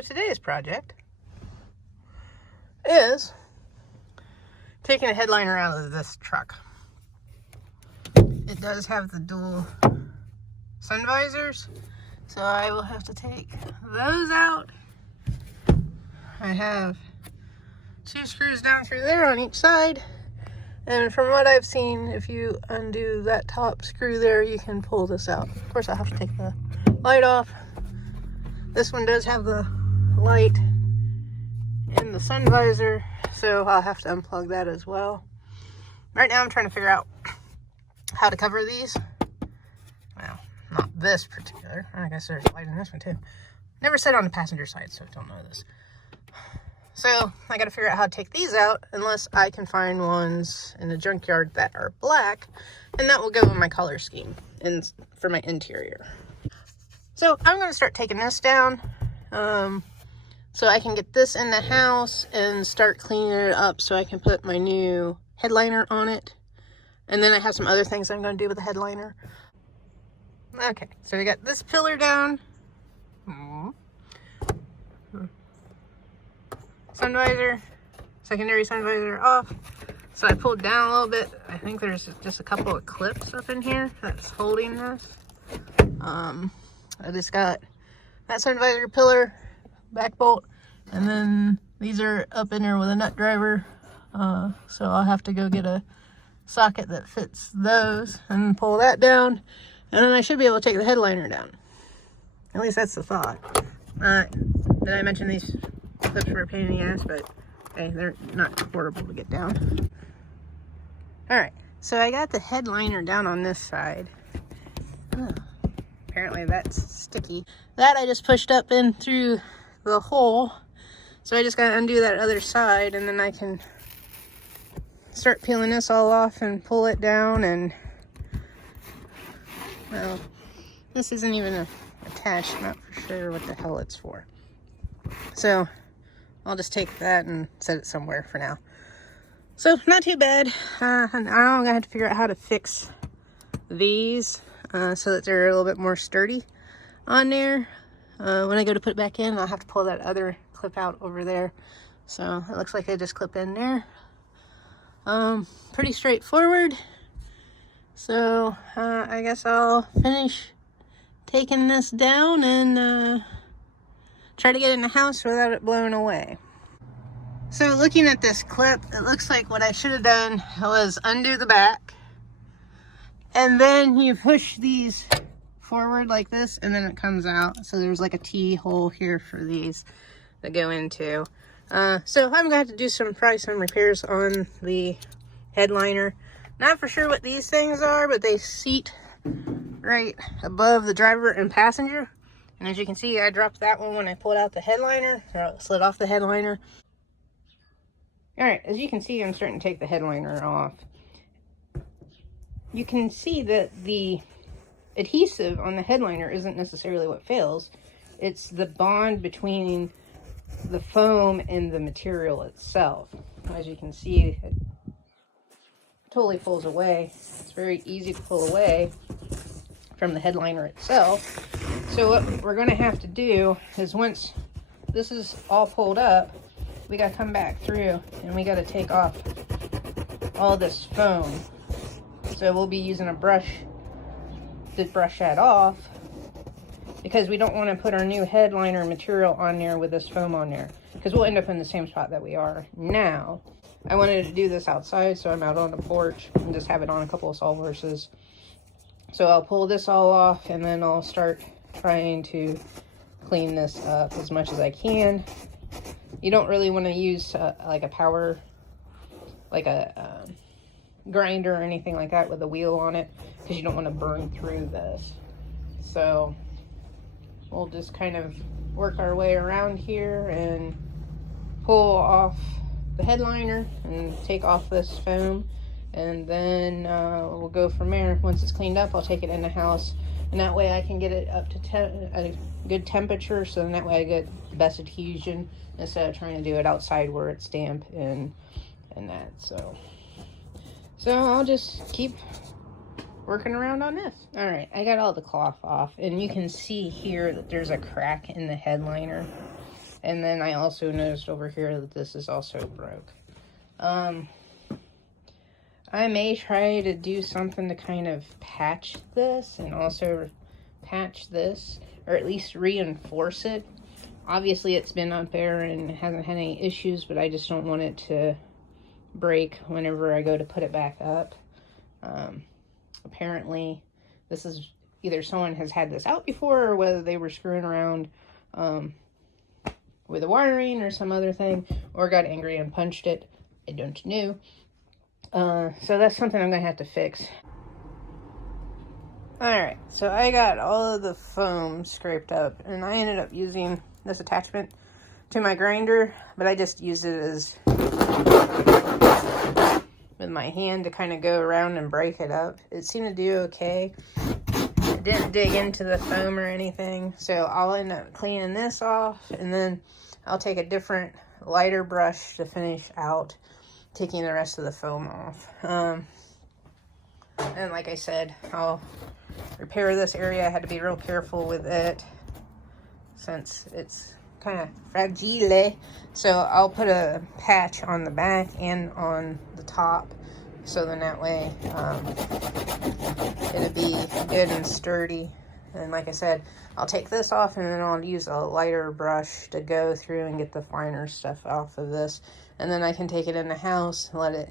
So today's project is taking a headliner out of this truck. It does have the dual sun visors, so I will have to take those out. I have 2 screws down through there on each side, and from what I've seen, if you undo that top screw there, you can pull this out. Of course, I have to take the light off. This one does have the light in the sun visor, so I'll have to unplug that as well. Right now I'm trying to figure out how to cover these. Well, not this particular. I guess there's light in this one too. Never sat on the passenger side, so I don't know this. So I got to figure out how to take these out, unless I can find ones in the junkyard that are black, and that will go in my color scheme and for my interior. So I'm going to start taking this down so I can get this in the house and start cleaning it up so I can put my new headliner on it. And then I have some other things I'm going to do with the headliner. Okay, so we got this pillar down. Sun visor, secondary sun visor off. So I pulled down a little bit. I think there's just a couple of clips up in here that's holding this. I just got that sun visor pillar, back bolt, and then these are up in there with a nut driver. So I'll have to go get a socket that fits those and pull that down. And then I should be able to take the headliner down. At least that's the thought. Did I mention these clips were a pain in the ass? But hey, they're not horrible to get down. Alright, so I got the headliner down on this side. Apparently that's sticky. That I just pushed up in through the hole. So I just gotta undo that other side, and then I can start peeling this all off and pull it down. And well, this isn't even attached. I'm not for sure what the hell it's for. So I'll just take that and set it somewhere for now. So not too bad. I'm gonna have to figure out how to fix these so that they're a little bit more sturdy on there. When I go to put it back in, I'll have to pull that other clip out over there. So it looks like they just clip in there. Pretty straightforward. So I guess I'll finish taking this down and try to get it in the house without it blowing away. So looking at this clip, it looks like what I should have done was undo the back, and then you push these forward like this, and then it comes out. So there's like a T-hole here for these that go into. So I'm gonna have to do probably some repairs on the headliner. Not for sure what these things are, but they seat right above the driver and passenger. And as you can see, I dropped that one when I pulled out the headliner, or slid off the headliner. Alright, as you can see, I'm starting to take the headliner off. You can see that the adhesive on the headliner isn't necessarily what fails. It's the bond between the foam and the material itself. As you can see, it totally pulls away. It's very easy to pull away from the headliner itself. So what we're going to have to do is, once this is all pulled up, we got to come back through and we got to take off all this foam. So we'll be using a brush to brush that off, because we don't want to put our new headliner material on there with this foam on there, because we'll end up in the same spot that we are now. I wanted to do this outside, so I'm out on the porch and just have it on a couple of sawhorses. So I'll pull this all off, and then I'll start trying to clean this up as much as I can. You don't really want to use like a power, like a grinder or anything like that with a wheel on it, because you don't want to burn through this. So we'll just kind of work our way around here and pull off the headliner and take off this foam, and then we'll go from there. Once it's cleaned up, I'll take it in the house, and that way I can get it up to a good temperature, so then that way I get the best adhesion instead of trying to do it outside where it's damp and that. So I'll just keep working around on this. All right, I got all the cloth off, and you can see here that there's a crack in the headliner. And then I also noticed over here that this is also broke. I may try to do something to kind of patch this and also patch this, or at least reinforce it. Obviously it's been up there and hasn't had any issues, but I just don't want it to break whenever I go to put it back up. Apparently this is either someone has had this out before, or whether they were screwing around with the wiring or some other thing, or got angry and punched it. I don't know. So that's something I'm gonna have to fix. Alright, so I got all of the foam scraped up, and I ended up using this attachment to my grinder, but I just used it as with my hand to kind of go around and break it up. It seemed to do okay. It didn't dig into the foam or anything, so I'll end up cleaning this off, and then I'll take a different lighter brush to finish out taking the rest of the foam off. And like I said, I'll repair this area. I had to be real careful with it since it's kind of fragile. So I'll put a patch on the back and on the top, so then that way it'll be good and sturdy. And like I said, I'll take this off, and then I'll use a lighter brush to go through and get the finer stuff off of this. And then I can take it in the house, let it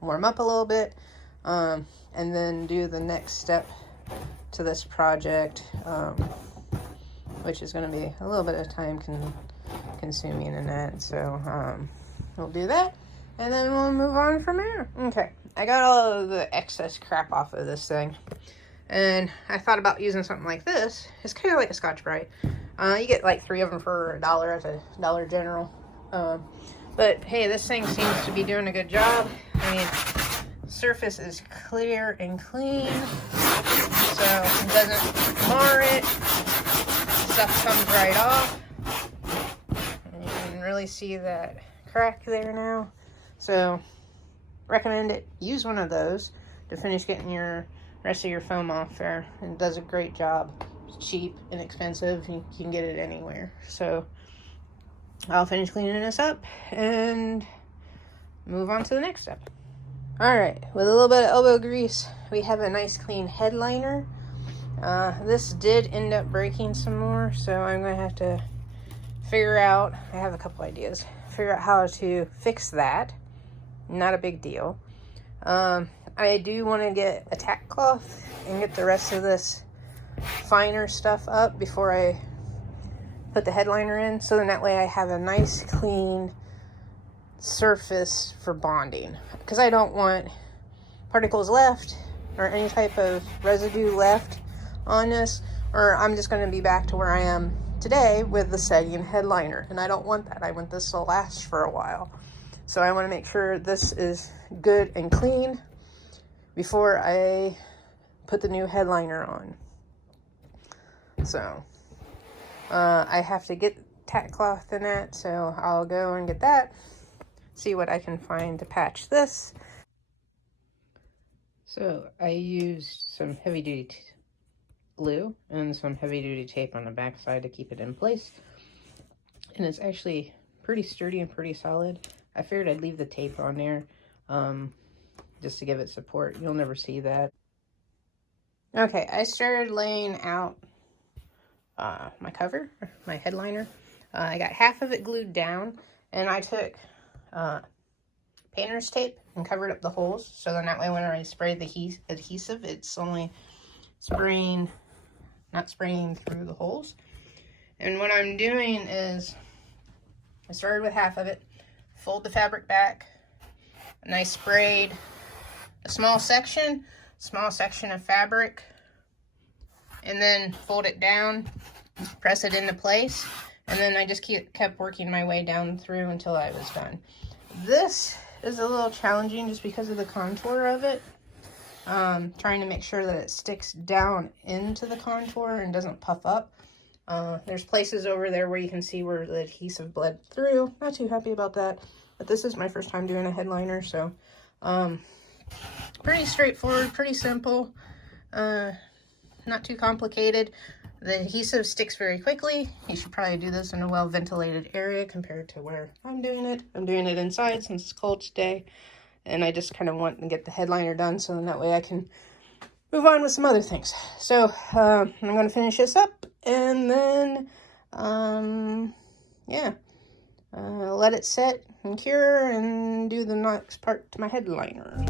warm up a little bit, and then do the next step to this project, which is going to be a little bit of time consuming in that. So we'll do that, and then we'll move on from there. Okay, I got all of the excess crap off of this thing, and I thought about using something like this. It's kind of like a Scotch-Brite. You get like 3 of them for $1 at the Dollar General. But hey, this thing seems to be doing a good job. I mean, surface is clear and clean, so it doesn't mar it. Stuff comes right off. And you can really see that crack there now. So, recommend it. Use one of those to finish getting your rest of your foam off there. And it does a great job. It's cheap, inexpensive. You can get it anywhere. So, I'll finish cleaning this up and move on to the next step. Alright, with a little bit of elbow grease, we have a nice clean headliner. This did end up breaking some more, so I'm going to have to figure out, I have a couple ideas, figure out how to fix that. Not a big deal. I do want to get a tack cloth and get the rest of this finer stuff up before I put the headliner in, so then that way I have a nice clean surface for bonding, because I don't want particles left or any type of residue left on this, or I'm just going to be back to where I am today with the sagging headliner, and I don't want that. I want this to last for a while, so I want to make sure this is good and clean before I put the new headliner on. So I have to get tack cloth in that, so I'll go and get that, see what I can find to patch this. So I used some heavy-duty glue and some heavy-duty tape on the back side to keep it in place, and it's actually pretty sturdy and pretty solid. I figured I'd leave the tape on there just to give it support. You'll never see that. Okay, I started laying out my cover, my headliner. I got half of it glued down, and I took painter's tape and covered up the holes, so then that way when I spray the adhesive, it's only not spraying through the holes. And what I'm doing is, I started with half of it, fold the fabric back, and I sprayed a small section of fabric, and then fold it down, press it into place, and then I just kept working my way down through until I was done. This is a little challenging just because of the contour of it. Trying to make sure that it sticks down into the contour and doesn't puff up. There's places over there where you can see where the adhesive bled through. Not too happy about that, but this is my first time doing a headliner, so pretty straightforward, pretty simple, not too complicated. The adhesive sticks very quickly. You should probably do this in a well-ventilated area compared to where I'm doing it. I'm doing it inside since it's cold today. And I just kind of want to get the headliner done so that way I can move on with some other things. So I'm going to finish this up and then, yeah, let it set and cure and do the next part to my headliner.